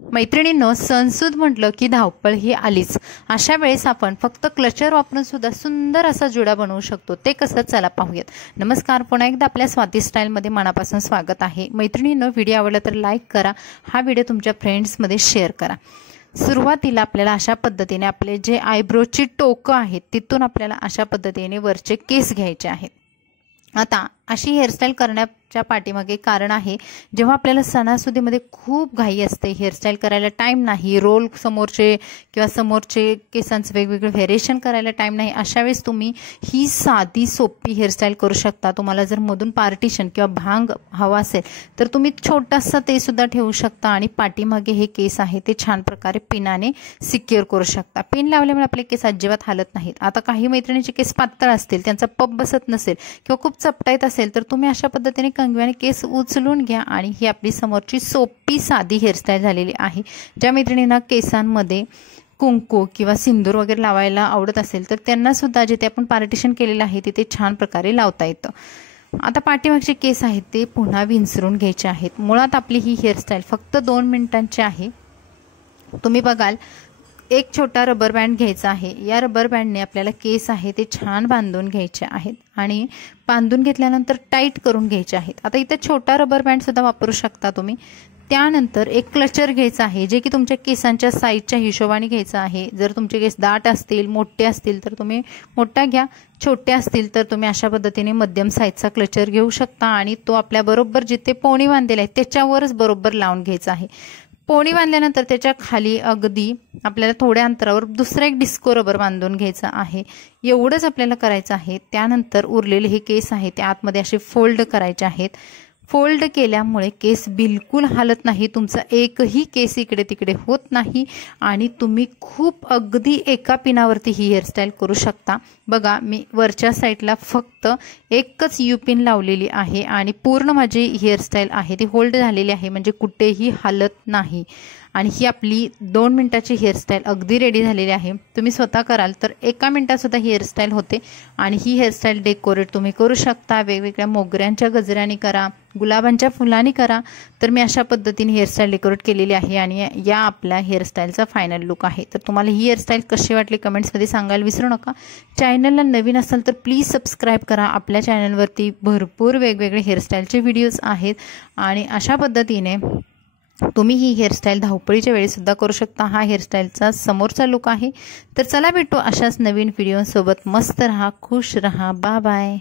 मैत्रिणींनो, सणसूद म्हटलं की धावपळ ही आलीच। अशा वेळेस आपण फक्त क्लचर वापरून सुद्धा सुंदर असा जुडा बनवू शकतो। ते कसं, चला पाहूयात। नमस्कार, पुन्हा एकदा आपल्या स्वाती स्टाईलमध्ये मनापासून स्वागत आहे। मैत्रिणींनो, व्हिडिओ आवडला तर लाईक करा, हा व्हिडिओ तुमच्या फ्रेंड्समध्ये शेअर करा। सुरुवातीला आपल्याला अशा पद्धतीने आपले जे आयब्रोची टोकं आहेत तिथून आपल्याला अशा पद्धतीने वरचे केस घ्यायचे आहेत। आता अशी हेअरस्टाईल करण्याच्या पाठीमागे कारण आहे, जेव्हा आपल्याला सणासुदीमध्ये खूप घाई असते, हेअरस्टाईल करायला टाइम नाही, रोल समोरचे किंवा समोरचे केसांचे वेगवेगळे व्हेरिएशन करायला टाइम नाही, अशा वेळेस तुम्ही ही साधी सोपी हेअरस्टाईल करू शकता। तुम्हाला जर मधून पार्टिशन किंवा भांग हवा असेल तर तुम्ही छोटासा ते सुद्धा ठेवू शकता आणि पाठीमागे हे केस आहे ते छान प्रकारे पिनाने सिक्युअर करू शकता। पिन लावल्यामुळे आपले केस अजिबात हालत नाहीत। आता काही मैत्रिणींचे केस पातळ असतील, त्यांचा पप बसत नसेल किंवा खूप चपटाईत असेल तर तुम्ही अशा पद्धतीने कंगव्याने केस उचलून घ्या आणि ही आपली समोरची सोपी साधी हेअरस्टाईल झालेली आहे। ज्या मैत्रिणींना केसांमध्ये कुंकू किंवा सिंदूर वगैरे लावायला आवडत असेल तर त्यांना सुद्धा जिथे आपण पार्टिशन केलेलं आहे तिथे छान प्रकारे लावता येतं। आता पाठीमागचे केस आहेत ते पुन्हा विंचरून घ्यायचे आहेत। मुळात आपली ही हेअरस्टाईल फक्त 2 मिनिटांची आहे। तुम्ही बघाल, एक छोटा रबर बँड घ्यायचा आहे। या रबर बँडने आपल्याला केस आहे ते छान बांधून घ्यायचे आहेत आणि बांधून घेतल्यानंतर टाईट करून घ्यायचे आहेत। आता इथे छोटा रबर बँड सुद्धा वापरू शकता तुम्ही। त्यानंतर एक क्लचर घ्यायचा आहे, जे की तुमच्या केसांच्या साईजच्या हिशोबाने घ्यायचं आहे। जर तुमचे केस दाट असतील, मोठे असतील तर तुम्ही मोठा घ्या, छोटे असतील तर तुम्ही अशा पद्धतीने मध्यम साईजचा क्लचर घेऊ शकता आणि तो आपल्या बरोबर जिथे पोणी बांधलेला आहे त्याच्यावरच बरोबर लावून घ्यायचा आहे। पोणी बांधल्यानंतर त्याच्या खाली अगदी आपल्याला थोड्या अंतरावर दुसरा एक डिस्को रबर बांधून घ्यायचा आहे। एवढंच आपल्याला करायचं आहे। त्यानंतर उरलेले हे केस आहे ते आतमध्ये असे फोल्ड करायचे आहेत। फोल्ड केल्यामुळे केस बिलकुल हालत नाही, तुमचा एकही केस इकडे तिकडे होत नाही आणि तुम्ही खूप अगदी एका पिनावरती ही हेअरस्टाईल करू शकता। बघा, मी वरच्या साईडला फक्त एकच यू पिन लावलेली आहे आणि पूर्ण माझी हेअरस्टाईल आहे ती होल्ड झालेली आहे, म्हणजे कुठेही हालत नाही। आणि ही आपली 2 मिनिटाची हेअरस्टाईल अगदी रेडी झालेली आहे। तुम्ही स्वतः कराल तर 1 मिनिटात सुद्धा ही हेअरस्टाईल होते आणि ही हेअरस्टाईल डेकोरेट तुम्ही करू शकता। वेगवेगळ्या मोगऱ्यांच्या गजऱ्याने करा, गुलाबांच्या फुलांनी करा। तर मी अशा पद्धतीने हेअरस्टाईल डेकोरेट केलेली आहे आणि या आपल्या हेअरस्टाईलचा फायनल लुक आहे। तर तुम्हाला ही हेअरस्टाईल कशी वाटली कमेंट्समध्ये सांगायला विसरू नका। चॅनलला नवीन असाल तर प्लीज सबस्क्राईब करा। आपल्या चॅनलवरती भरपूर वेगवेगळे हेअरस्टाईलचे व्हिडिओज आहेत आणि अशा पद्धतीने तुम्ही ही हेअरस्टाईल धावपळीच्या वेळी सुद्धा करू शकता। हा हेअरस्टाईलचा समोरचा लुक आहे। तर चला भेटू अशाच नवीन व्हिडिओसोबत। मस्त रहा, खुश रहा, बाय बाय।